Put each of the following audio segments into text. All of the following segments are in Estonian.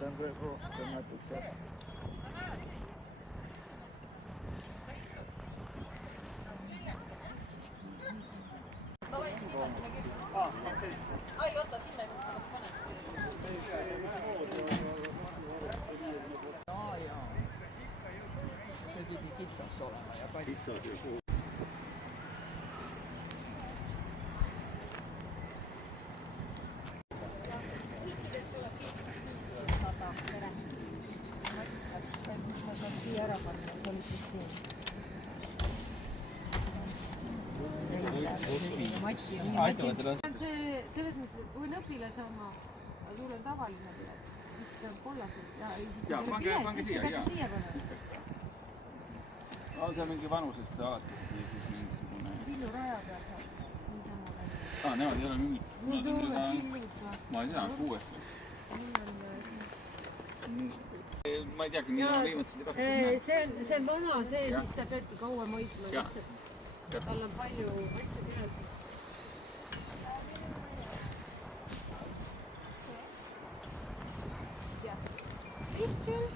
võtan rohkem natuke. Ai, oota, sinna ei võtta paned. See pidi kitsas olema ja kitsas ja suur. Selles mõttes, et kui on õpilase oma, tulen tavaline pilet, siis peab kollased ja pange siia, siia panema. On see mingi vanusest alates siis mingisugune... Villu raja peal saab. Nemad ei ole mingid... Mul tulevad villud. Ma ei tea, 6 või? Ma ei teagi, millal viimati seda kasutada. See on vana, siis ta peabki kauem hoidma. Tal on palju asju peal. Vist küll.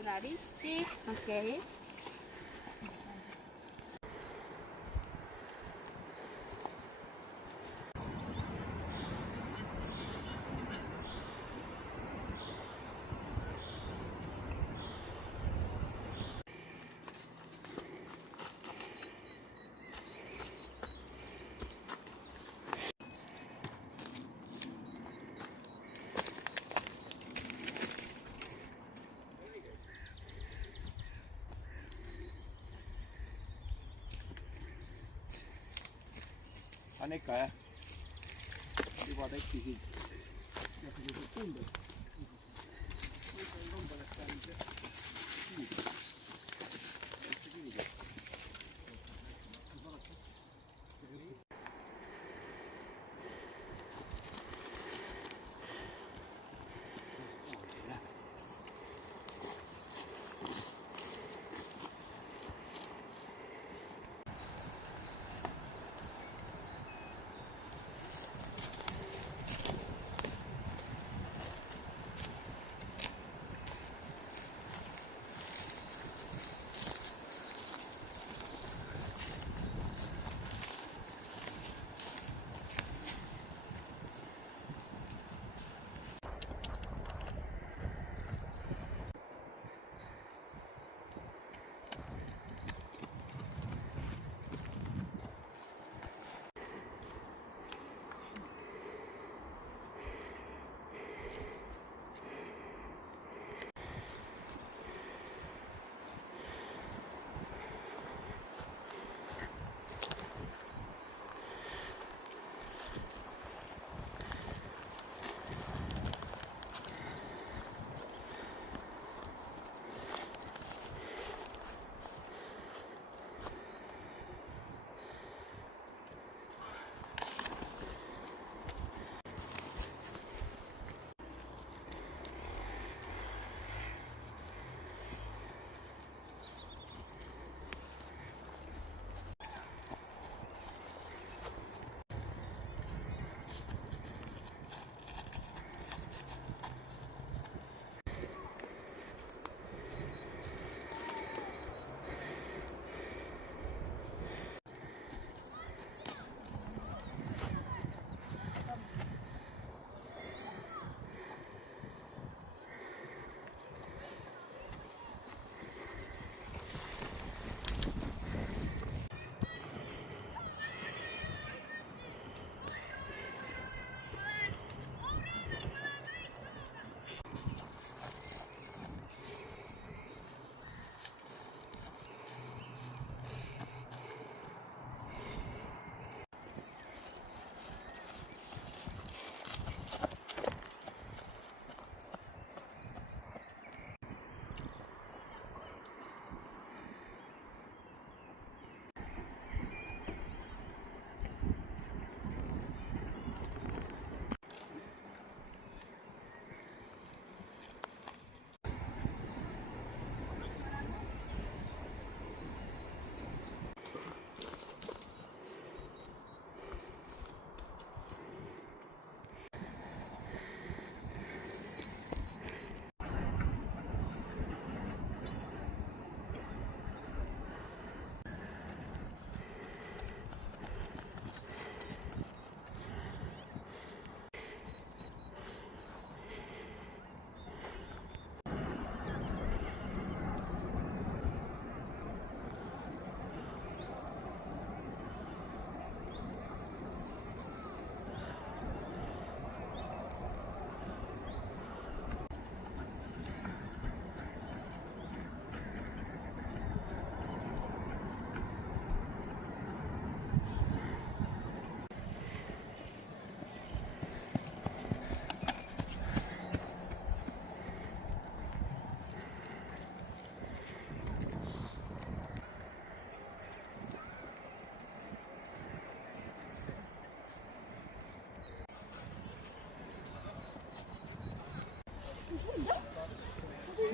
üle risti, okei okay.. Annika jah, juba tekkisid tunded.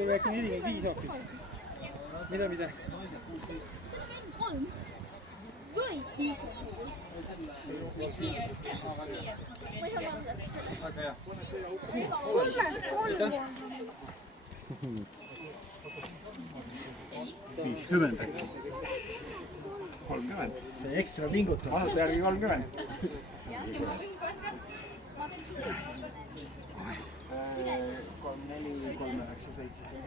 sul äkki 45 hoopis. Mida? kolm või väga hea. 50 äkki. 30. see ekstra pingutab. vanuse järgi 30. 3, 4, 3, 9, 7.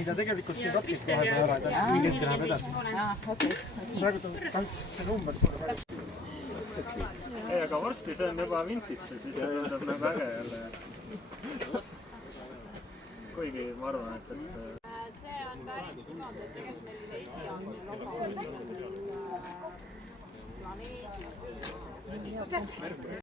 ei ta tegelikult siin katkis vahepeal ära, ta mingi hetk läheb edasi. Praegu on kahjuks see number sulle väga. Ei, aga varsti see on juba vintage, siis see tundub nagu äge jälle. Kuigi ma arvan, et see on pärit kunagi, tegelikult meil oli esialgne logo. Planeedi.